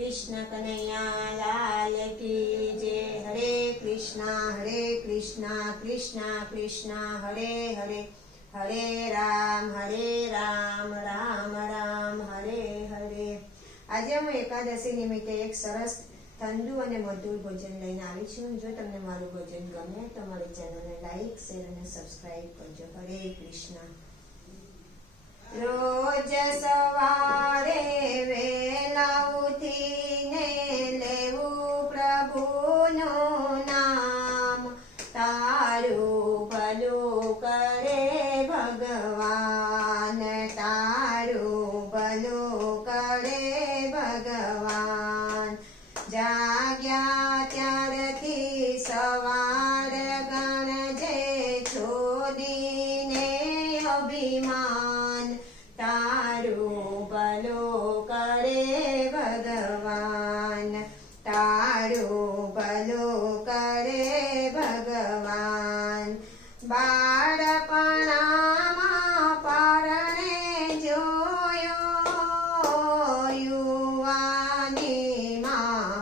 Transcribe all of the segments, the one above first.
कृष्ण कन्हैया लाल की जय। हरे कृष्णा कृष्ण कृष्ण हरे हरे, हरे राम राम राम हरे हरे। आज हूँ एकादशी निमित्ते एक सरस ठंडू और मधुर भोजन लईने आई छूं। जो तमने मारू भोजन गमे तो मारी चैनल ने लाइक शेर और सब्सक्राइब करजो। हरे कृष्ण। रोज सवारे वेला उठीने लेवुं प्रभुनुं नाम, तारुं भલું करे भगवान, तारुं भલું करे भगवान। जाग्या त्यारथी सवार गणजे छोડીને अभिमान, तारुं भલું करे भगवान, तारुं भલું करे भगवान। बाळपणाમાં પરણે જોયો, યુવાનીમાં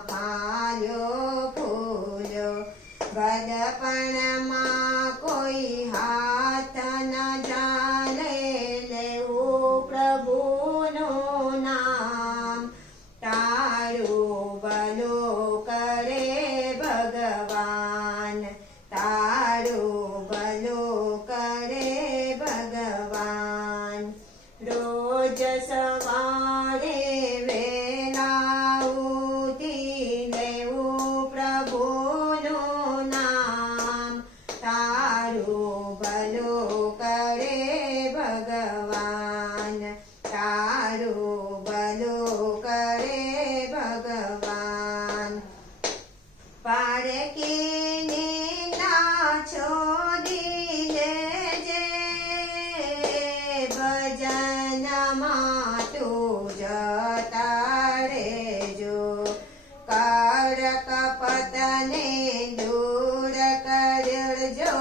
ફાલ્યો ફૂલ્યો, ગડપણમાં કોઈ હાથ ન ચાલે, લેવું પ્રભુનું નામ, તારું ભલું કરે ભગવાન, તારું ભલું કરે ભગવાન। રોજ સવારે વેલા ઉઠી લેવું પ્રભુનું નામ, તારું ભલું કરે ભગવાન, તારું ભલું કરે ભગવાન। પારકીની ના છોડી લેજે, ભજનમાં તું જતા રહેજો, કર કપટને દૂર કરજો,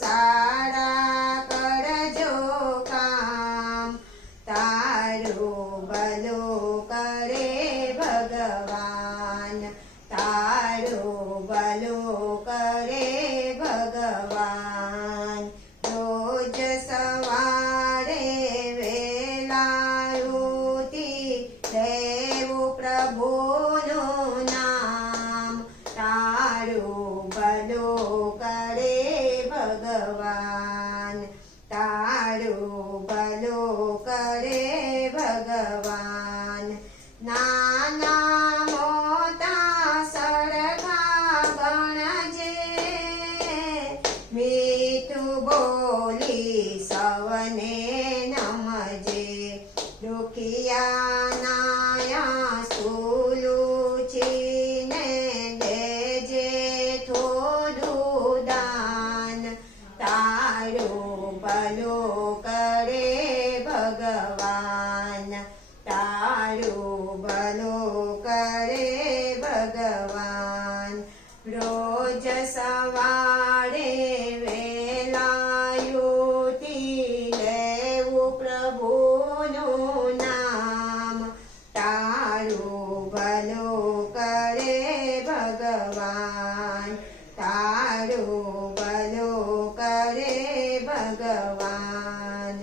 સારા કરજો કામ, તારું ભલું કરે ભગવાન, તારું ભલું કરે ભગવાન। રોજ સવારે વેલા ઉઠી લેવું પ્રભુનું નામ, તારું ભલું કરે ભગવાન, તારું ભલું કરે ભગવાન। નાના મોટા સરખા ગણજે, મીઠું બોલી સૌને નમજે, દુખિયાના સુલુચીને દેજે થોડું દાન, તારું ભલું કરે ભગવાન, તારું ભલું કરે ભગવાન। રોજ સવારે વેલા ઉઠી લેવું પ્રભુનું નામ, તારું ભલું કરે ભગવાન, તારું ભલું કરે ભગવાન।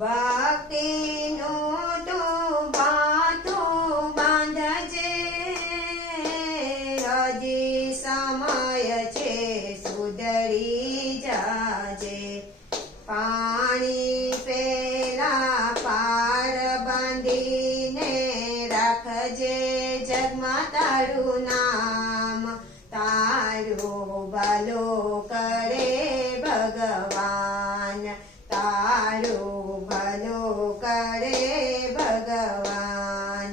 ભક્તિનું તું બાંધું બાંધજે, હજી સમય છે સુધરી જાજે, પાણી પેલા પાર બાંધીને રાખજે, જગમાં તારું નામ, તારું ભલું કરે ભગવાન, તારું ભલું કરે ભગવાન।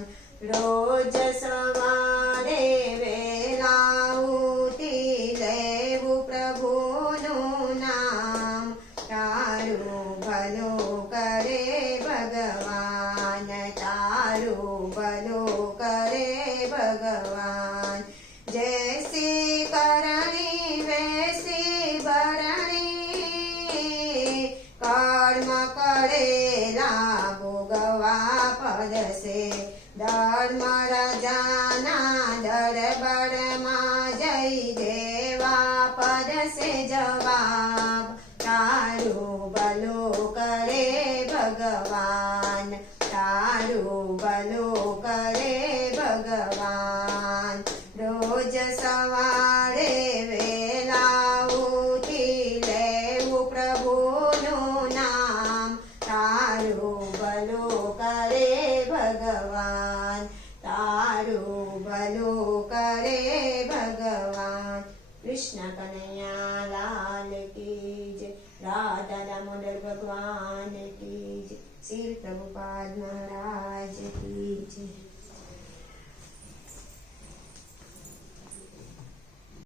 રોજ સવારે વેલા ઉઠી લેવું પ્રભુનું નામ, તારું ભલું કરે ભગવાન, તારું ભલું કરે ભગવાન। જૈસી કરણી વૈસી ભરણી, કર્મ કરેલા ભોગવા પડશે, ધર્મ રાજા કૃષ્ણ કનૈયા લાલ કી જય, રાધા દામોદર ભગવાન કી જય, શ્રી પ્રભુપાદ મહારાજ કી જય.